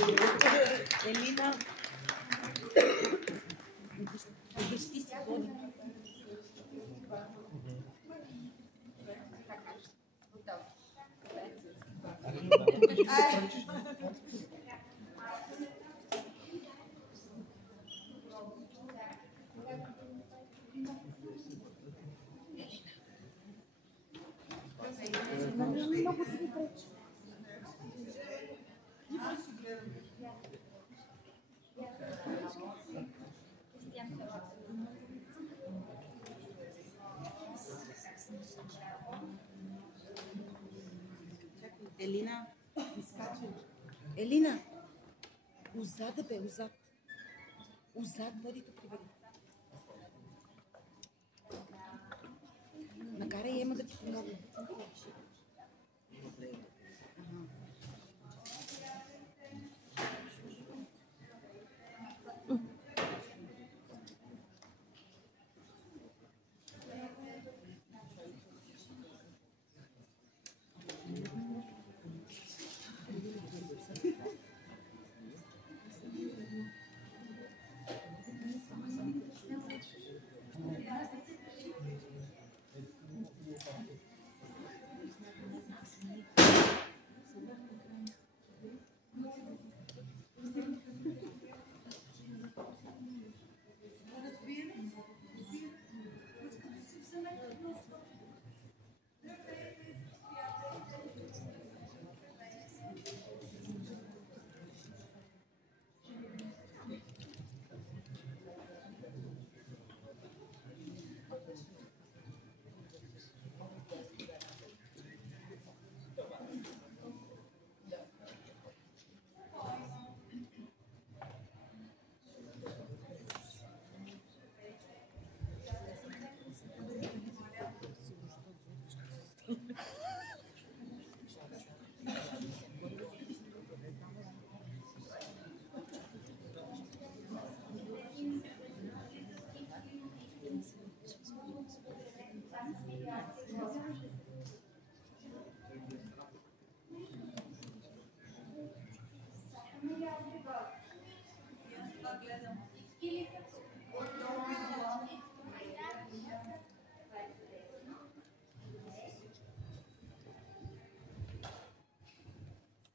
Елина, обещи си води. Елина, Елина, отзад бе, отзад. Отзад, водите приведи. Накарай Ема да ти помогне.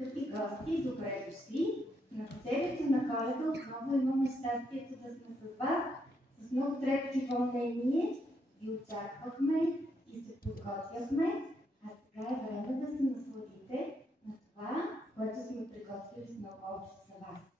Скъпи гости, добре дошли! На вечерието на Коледа отново имаме щастието да сме с вас. С много трепет и вълнение ви очаквахме и се подготвяхме, а сега е време да се насладите на това, което сме приготвили с много общо за вас.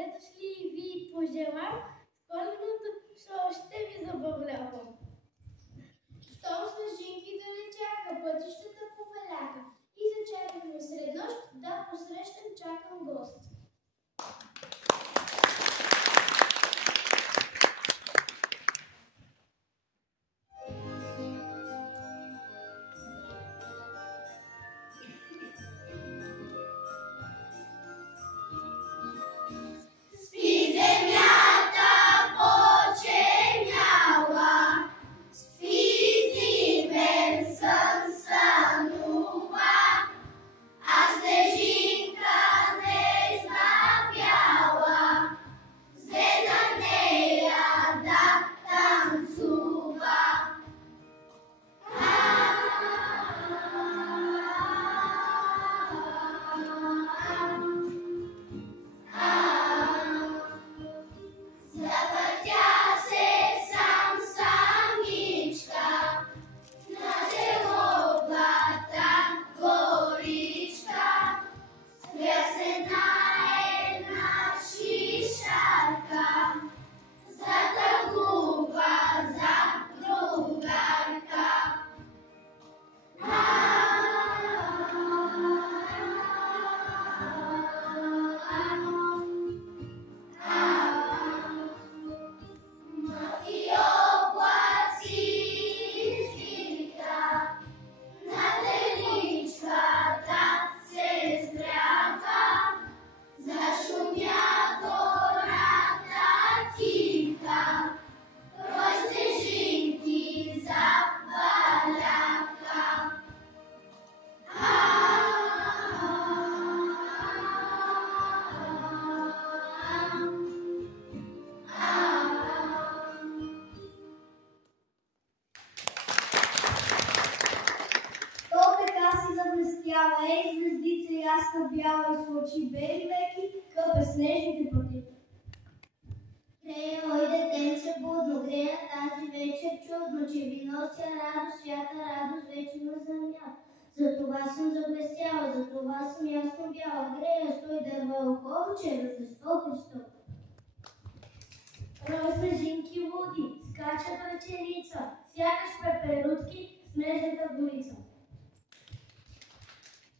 Добре дошли и ви пожелам. Коледното шоу ще ви забавлява. Щом снежинките не чака, пътищата повеляха. И зачакахме сред нощ да посрещам чакам гост. Звездица ясна, бяла и с очи бели леки, къпе снежните пъти. Грея, ой, детенце будно, грея тази вечер чудно, че ви нося радост, свята радост вече на земя. Затова съм заблестяла, затова съм ясно бяла, грея, стой дърва уховче, да те стопи стоп. Рой снежинки луди, скачат ръченица, сякаш пеперутки в снежната горица.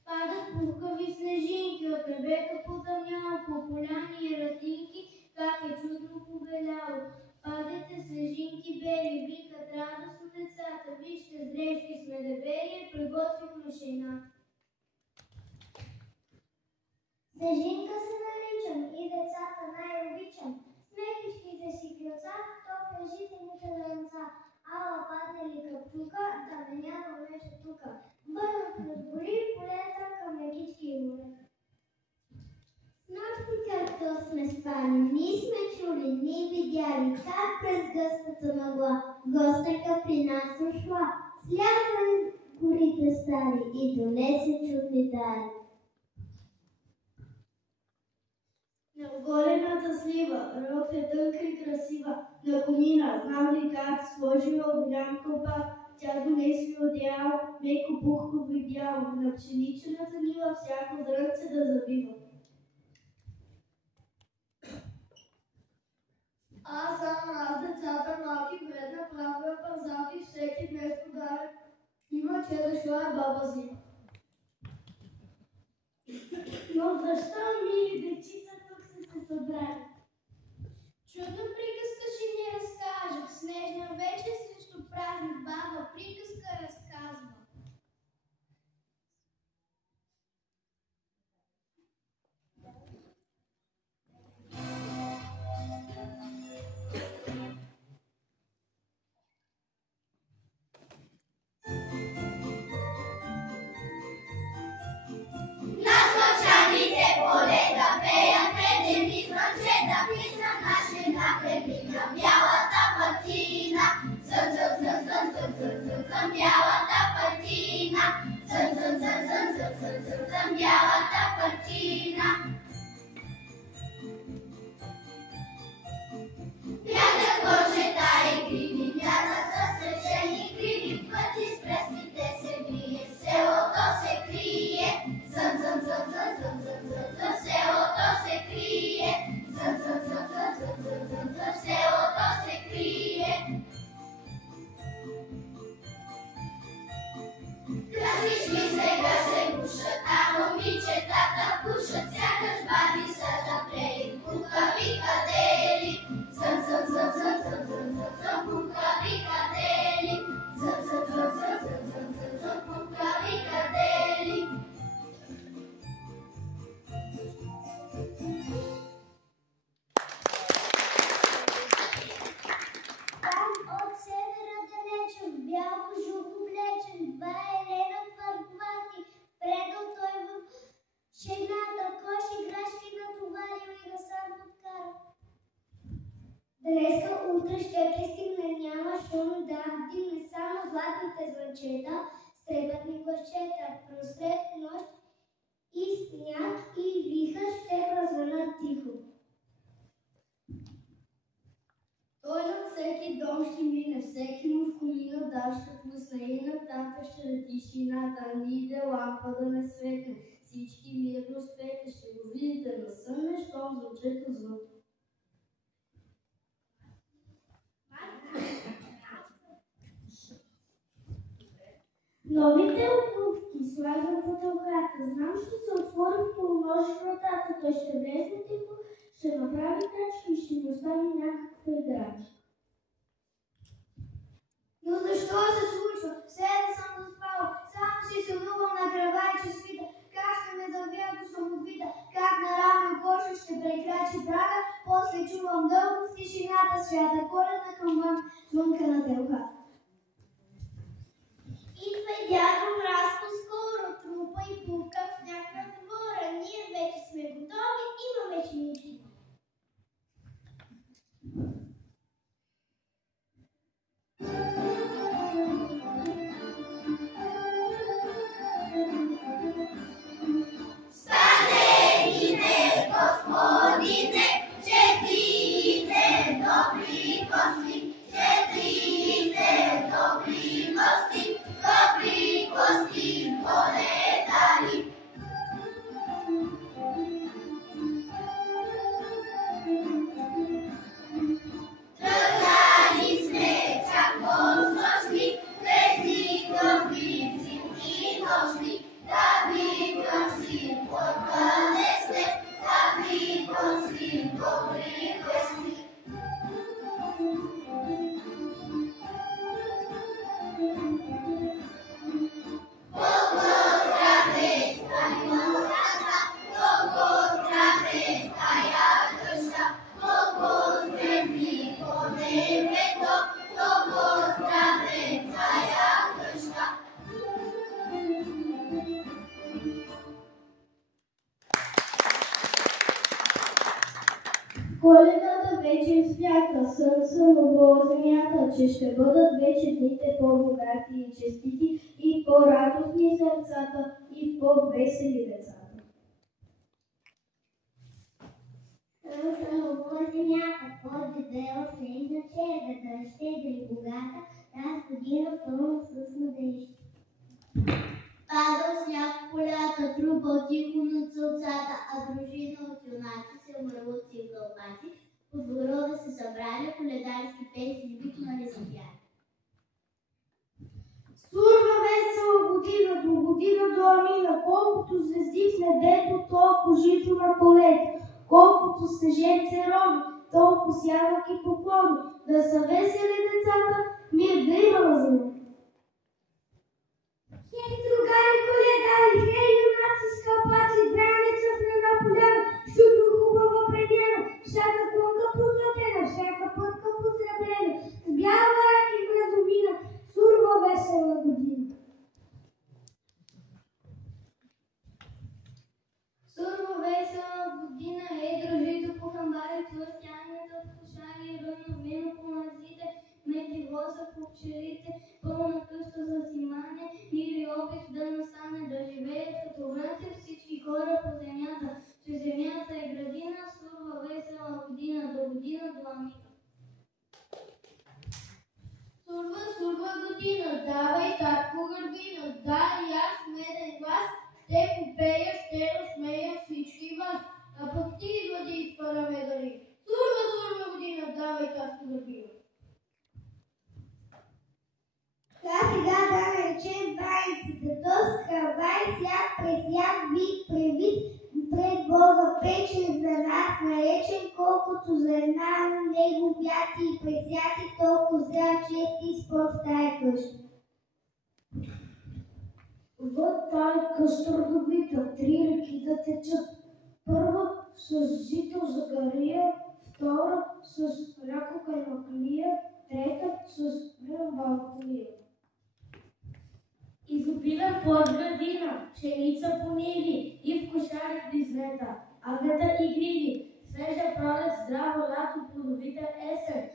Падат пухкави снежинки, от небето потъмняло, по поляни и ратинки, как е чудно побеляло. Падате снежинки бели, викат радостно децата, вижте с дрежки сме дебели, приготвихме шейната. Снежинка се наричам и децата най-обичам, смехичките си клюцат, топля житените ленца, ала падне ли капчука, да ме няма вече тука. Бърнат разболи полета към рекички и море. Нощи както сме спали, ни сме чули, ни видяли, как през гъстата мъгла гостъка при нас ушла. Сляза горите стари и донесе чудни дари. На оголената слива, рок е тънка и красива, на комина, знам ли как, сложила голям кълпак, тя донесе одеяло, меко пухков идеал, на пшеничената нива всяко дрънце да завива. Аз децата малки, вредна правя пазалки, всеки днес подарък има, че дошла е баба зима. Но защо мили дечица тук са се събрали? Чудна приказка ще ни разкажат. Снежна вечер срещу празник баба приказка разказва. На слънчаните полета Днеска, утре ще пристигне, няма шум да вдигне само златните звънчета, стрепетни гласчета. Просред нощ и сняг и вихър ще прозвънат тихо. Той над всеки дом ще мине, всеки му в комина дъжд ще пусне и нататък ще лети тишината, ниде лампа да не светне. Всички мирно спете, ще го видите на сън, щом звучето звук. Новите обувки слагам по тълката. Знам, ще се отвори в полунощ вратата. Той ще влезе тихо, ще направи крачка и ще ми остави някаква играчка. Но защо се случва? Все да съм заспала, само си сънувам на крава и честита. Как ще ме завия, ако съм отвита? Как на равен кошък ще прекрачи прага? После чувам дълго в тишината свята коледна камбан, звънка на телка. Идва и дядо Мразко скоро, трупа и пувка в сняг на двора. Ние вече сме готови, имаме чинички. Господине, четирите добри гости, полетали. Тръгнали сме чак по-снощни, тези добри зимни нощи, да викам си откъде сте, да викам си добри вести. Коледната вече е свята, слънце ново земята, че ще бъдат вече дните по-богати и честити, и по-радостни сърцата, и по-весели децата. Слънце ново земята, по-дебело снежна червета, щедра и богата, тази година пълна с надежда. Падал сняг в полята, трупал тихо над сълцата, а дружина от юнаци се мръвоци и гълбаци, по дворове се събрали, коледарски песни викнали за пяли. Сурва весела година, до година до Амина, колкото звезди в небето, толкова жито на полето, колкото стеженце роби, толкова сядък и поклони, да са весели децата, мир да има на земя. Хей, другари, коледари, хей, юнаци, скъпаци, драница в една поляна, чудно хубава предена, всяка клонка позлатена, всяка пътка посребрена, с бял враг и мразовина, сурва весела година. Сурва весела година, едро жито по хамбари, тлъстянината в кошари, ръмно вино по мазите, мети воза по пчелите, пълна къща за симане, мир и обич да настане, да живеят като врънци всички хора по земята, че земята е градина, сурва весела година до Амина. Сурва година, давай татко гърбина, дай аз меден глас, ще попея, ще разсмея всички вас, а пък ти влади из парамедали. Сурва година, давай татко гърбина. Сега да наречем байците, то скърбай свят през свят, вид превид, пред Бога печен за нас наречен, колкото за една него бяти и пресяти, толкова зря чести спор в тая къща. В тая къща родовита, 3 реки да течат. Първа с жито загария, втора с мляко каймаклия, трета с балкания. Изобилен плод градина, пшеница по ниви и в кошари близнета, агата и гриви, свежа пролет, здраво лято, плодовита есен,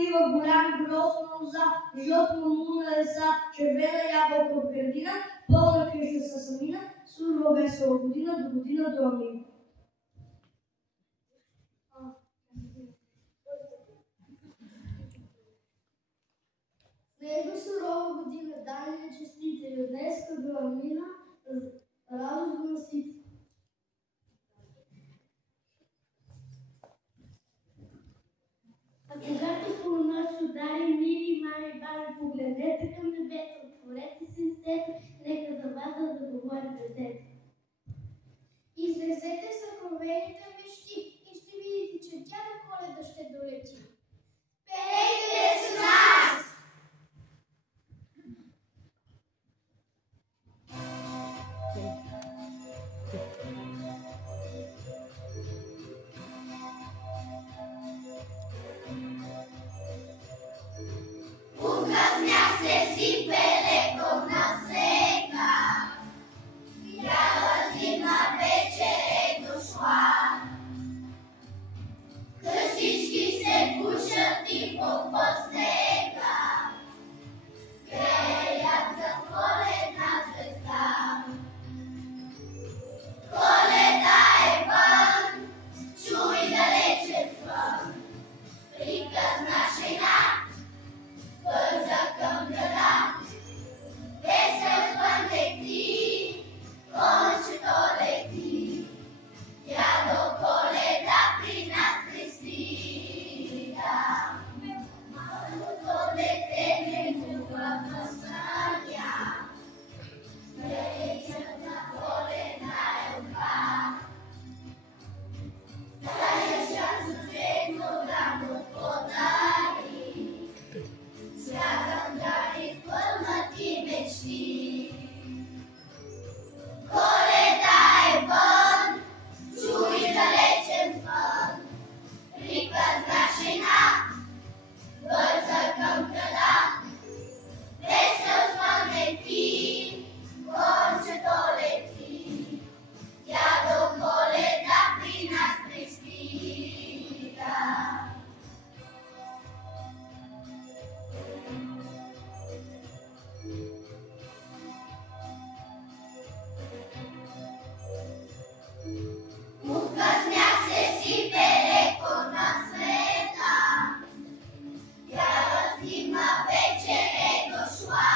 нива, голям грозна лоза, жълт мамун на леса, червена ябълка в градина, пълна къща с амина, сурова весела година до година до амина. Снежна сурова година, дани честите, днеска до амина, радост го насити. А когато полунощ удари, мили мами, баби, погледнете към небето, отворете си сърцето, нека за вас да говори детето. Излезете съкровените мечти и ще видите, че тя на Коледа ще долети. Пейте с нас! Сняг се сипе леко на снега, бяла зимна вечер е дошла. Къщички се пушат тихо по снега, грее ярка коледна звезда. Коледа е вън, чуй далечен звън, приказна жена бърза към града. Весел звън лети, кончето лети, дядо Коледа при нас пристига. Малкото дете не мога да съня, далечната Коледа е отва. Далечът чуждено да му подари, чакам да изпълнят и мечти. Коледа е вън, чуй далечен звън, приказна жена бърза към града. Весел звън лети, кончето лети, дядо Коледа при нас пристига. Мухка сняг се сипе леко на света, бяла зимна вечер е дошла.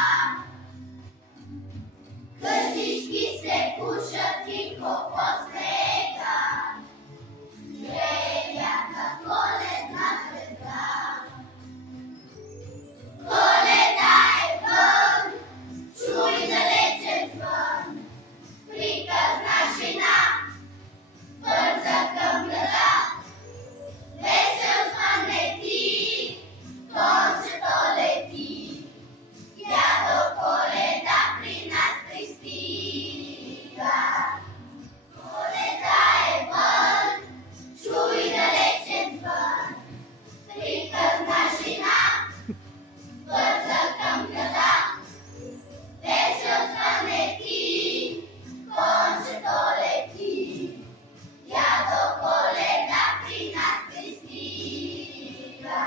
Къщички се пушат тихо по снега, грее ярка коледна звезда. Коледа е вън, чуй далечен звън, приказна жена бърза към града. Весел звън лети, кончето лети, дядо Коледа при нас пристига. Коледа е вън, чуй далечен звън, приказна жена бърза към града. Весел звън лети, кончето лети, дядо Коледа при нас пристига.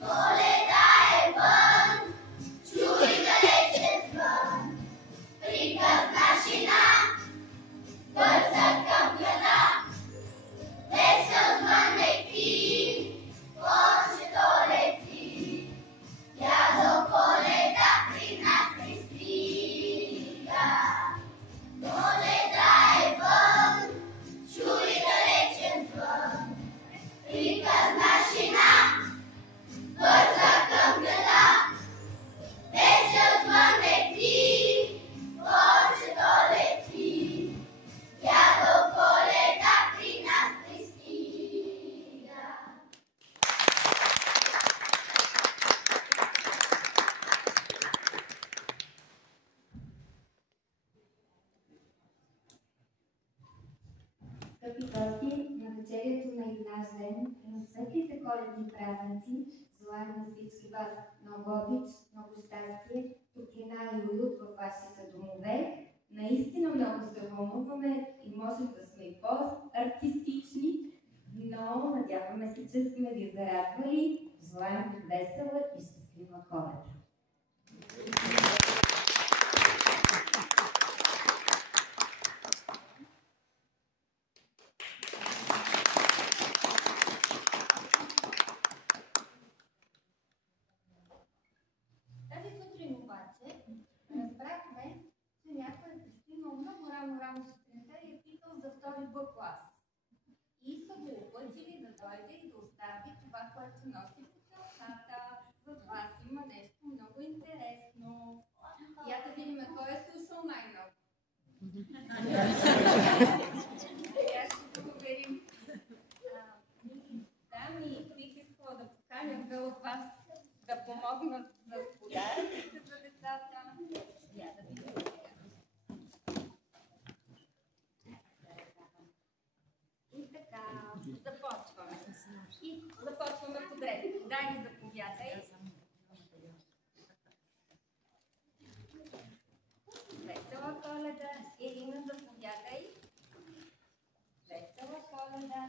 Коледа е вън, чуй далечен звън, приказна жена бърза към града. Весел звън лети, кончето лети, дядо Коледа при нас пристига. Коледа е вън, чуй далечен звън, приказна жена бърза към града. Весел звън лети, кончето лети, дядо Коледа при нас пристига. Скъпи гости, на вечерието на Игнаш ден и на светлите коледни празници желаем на всички вас много обич, много щастие, топлина и уют във вашите домове. Наистина много се вълнуваме и може да сме и по-артистични, но надяваме се, че сме ви зарадвали. Желаем втори Б клас. И са го опътили да дойде и да остави това, което носи по телата. Зад вас има нещо много интересно. Я да видим кой е слушал най-много. Сега ще проверим. Дами, бих искала да поканя две от вас да помогнат за подаръците за децата. Я да видим сега. И така, започваме. И започваме подред. Дани, заповядай. Весела Коледа. Ирина, заповядай. Весела Коледа.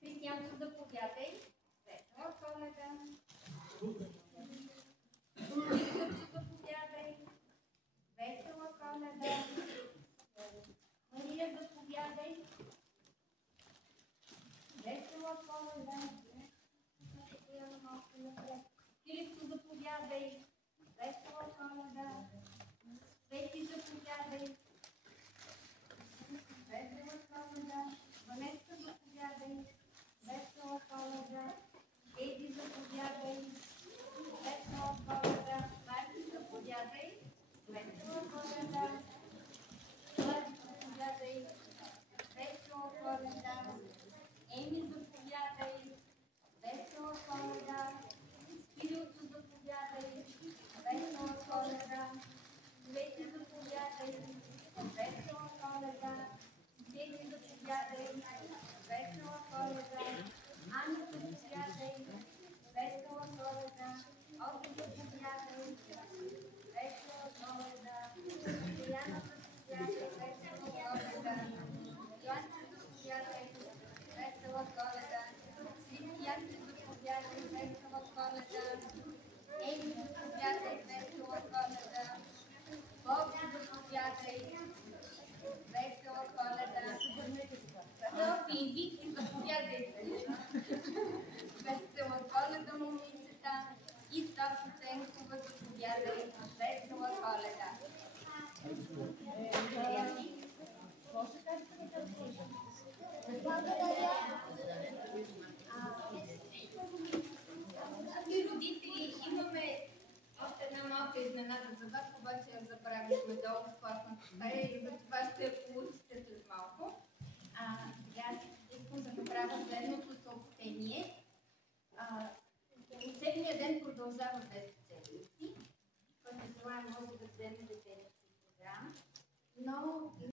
Кристиянко, заповядай. Весела Коледа. Викторчо, заповядай. Весела Коледа. Мария, заповядай. Весела Коледа. Филипко, заповядай. Весела Коледа. Свети, заповядай. Весела Коледа. Ванеска, заповядай. Весела Коледа. Еди, заповядай. Весела Коледа. Марти, заповядай. Весела Коледа. Влади, заповядай. Весела Коледа. Еми, заповядай. Весела Коледа. Кирилчо, заповядай. Весела Коледа. Свети, заповядай. Весела Коледа. Дети, заповядай. Весела Коледа. Ани, заповядай. Весела Коледа. Олга, заповядай. Весела Коледа. Стояна, заповядай. Весела Коледа. Йоанка, заповядай. Весела Коледа. Кристиянка, заповядай. Весела Коледа. Еми, заповядай. Весела Коледа. Бог, заповядай. Весела Коледа. Софи и Вики, заповядайте. Весела Коледа, момичета. И Софи Ценкова, заповядай. Весела Коледа. И родители, имаме още една малка изненада за вас, обаче я забравихме долу в класната стая и за това ще я получите след малко. Сега искам да направя следното съобщение. Учебният ден продължава 10 седмици. Който желая може да вземе детето си сега. Но